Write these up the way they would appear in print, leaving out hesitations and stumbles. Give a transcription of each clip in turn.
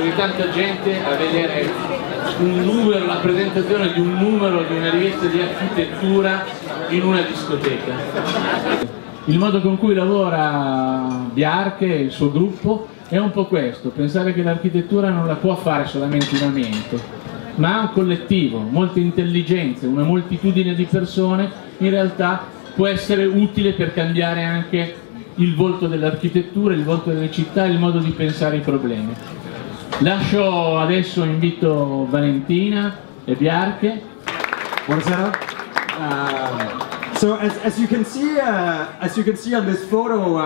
trovavi tanta gente a vedere un numero, la presentazione di un numero di una rivista di architettura in una discoteca. Il modo con cui lavora Bjarke e il suo gruppo è un po' questo: pensare che l'architettura non la può fare solamente una mente, ma ha un collettivo, molte intelligenze, una moltitudine di persone. In realtà può essere utile per cambiare anche il volto dell'architettura, il volto delle città, il modo di pensare i problemi. Lascio adesso, invito Valentina e Bjarke. Buonasera. So as you can see on this photo,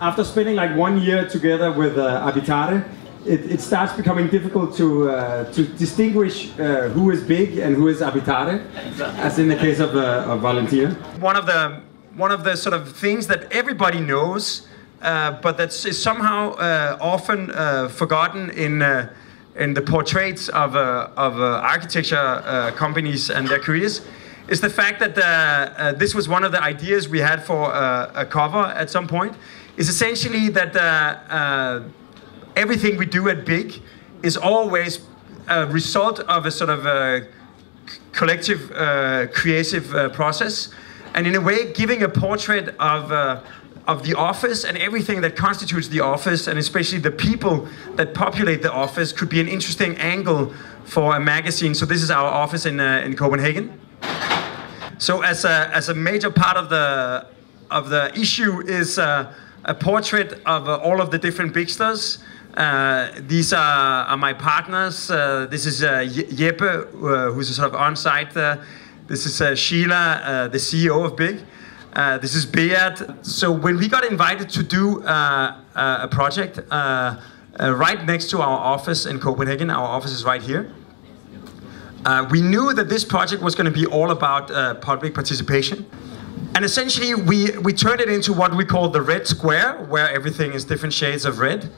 after spending like 1 year together with Abitare, it starts becoming difficult to distinguish who is big and who is Abitare, as in the case of Valentina. One of the sort of things that everybody knows, but that is somehow often forgotten in the portraits of architecture companies and their careers, is the fact that this was one of the ideas we had for a cover at some point. Is essentially that everything we do at Big is always a result of a sort of collective creative process, and in a way giving a portrait of the office and everything that constitutes the office, and especially the people that populate the office, could be an interesting angle for a magazine. So this is our office in Copenhagen. So as a major part of the issue is a portrait of all of the different Bigsters. These are my partners. This is Jeppe, who's a sort of on-site. This is Sheila, the CEO of Big. This is Beat. So when we got invited to do a project right next to our office in Copenhagen, our office is right here. We knew that this project was going to be all about public participation. And essentially, we turned it into what we call the red square, where everything is different shades of red.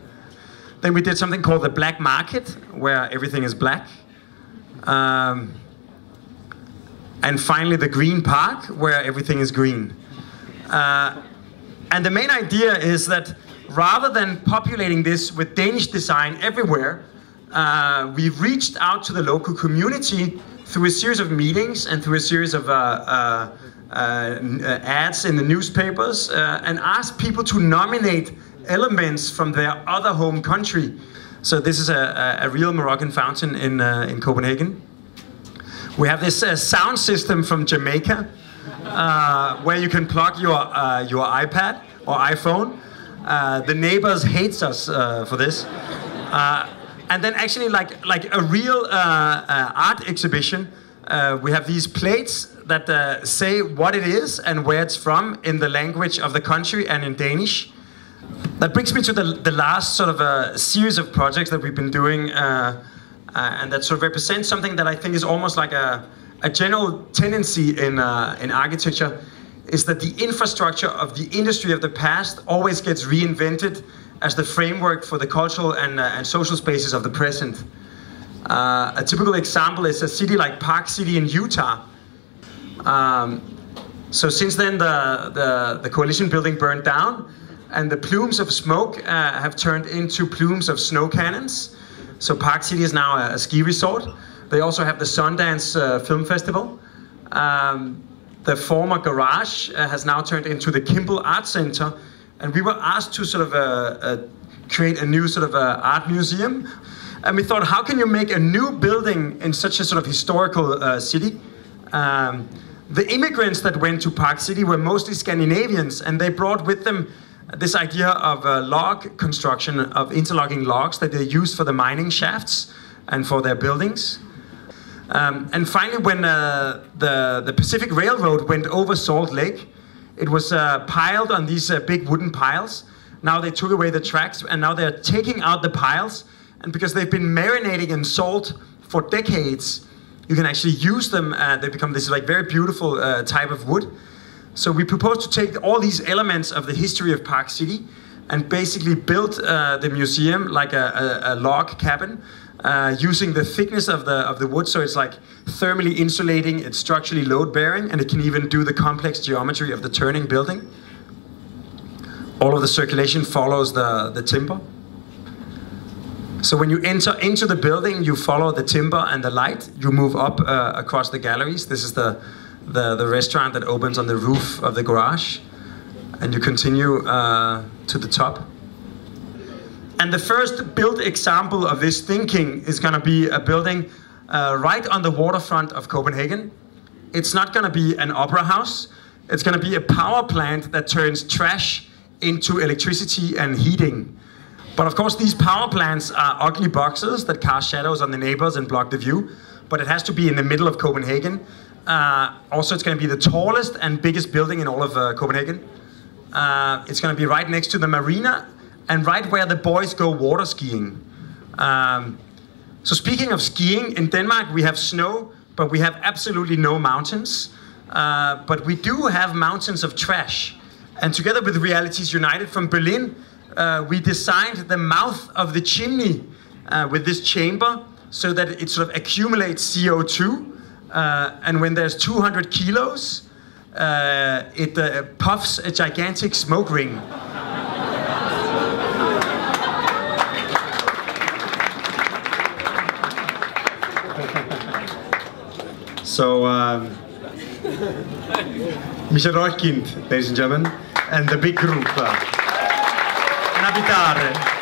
Then we did something called the black market, where everything is black. And finally, the green park, where everything is green. And the main idea is that rather than populating this with Danish design everywhere, we've reached out to the local community through a series of meetings and through a series of ads in the newspapers and asked people to nominate elements from their other home country. So this is a real Moroccan fountain in Copenhagen. We have this sound system from Jamaica where you can plug your iPad or iPhone. The neighbors hate us for this. And then actually like a real art exhibition, we have these plates that say what it is and where it's from in the language of the country and in Danish. That brings me to the last sort of a series of projects that we've been doing and that sort of represents something that I think is almost like a general tendency in architecture, is that the infrastructure of the industry of the past always gets reinvented as the framework for the cultural and social spaces of the present. A typical example is a city like Park City in Utah. So since then the coalition building burned down, and the plumes of smoke have turned into plumes of snow cannons. So Park City is now a ski resort. They also have the Sundance Film Festival. The former garage has now turned into the Kimball Art Center. And we were asked to sort of create a new sort of art museum. And we thought, how can you make a new building in such a sort of historical city? The immigrants that went to Park City were mostly Scandinavians, and they brought with them this idea of log construction, of interlocking logs that they used for the mining shafts and for their buildings. And finally, when the Pacific Railroad went over Salt Lake, it was piled on these big wooden piles. Now they took away the tracks, and now they're taking out the piles. And because they've been marinating in salt for decades, you can actually use them. They become this like very beautiful type of wood. So we propose to take all these elements of the history of Park City and basically build the museum like a log cabin, using the thickness of the wood, so it's like thermally insulating, it's structurally load-bearing, and it can even do the complex geometry of the turning building. All of the circulation follows the timber. So when you enter into the building, you follow the timber and the light. You move up across the galleries. This is the restaurant that opens on the roof of the garage. And you continue to the top. And the first built example of this thinking is going to be a building right on the waterfront of Copenhagen. It's not going to be an opera house. It's going to be a power plant that turns trash into electricity and heating. But of course, these power plants are ugly boxes that cast shadows on the neighbors and block the view. But it has to be in the middle of Copenhagen. Also, it's going to be the tallest and biggest building in all of Copenhagen. It's going to be right next to the marina and right where the boys go water skiing. So speaking of skiing, in Denmark we have snow, but we have absolutely no mountains. But we do have mountains of trash. And together with Realities United from Berlin, we designed the mouth of the chimney with this chamber so that it sort of accumulates CO2. And when there's 200 kilos, it puffs a gigantic smoke ring. So, Mr. Roikind, ladies and gentlemen, and the big group, Abitare.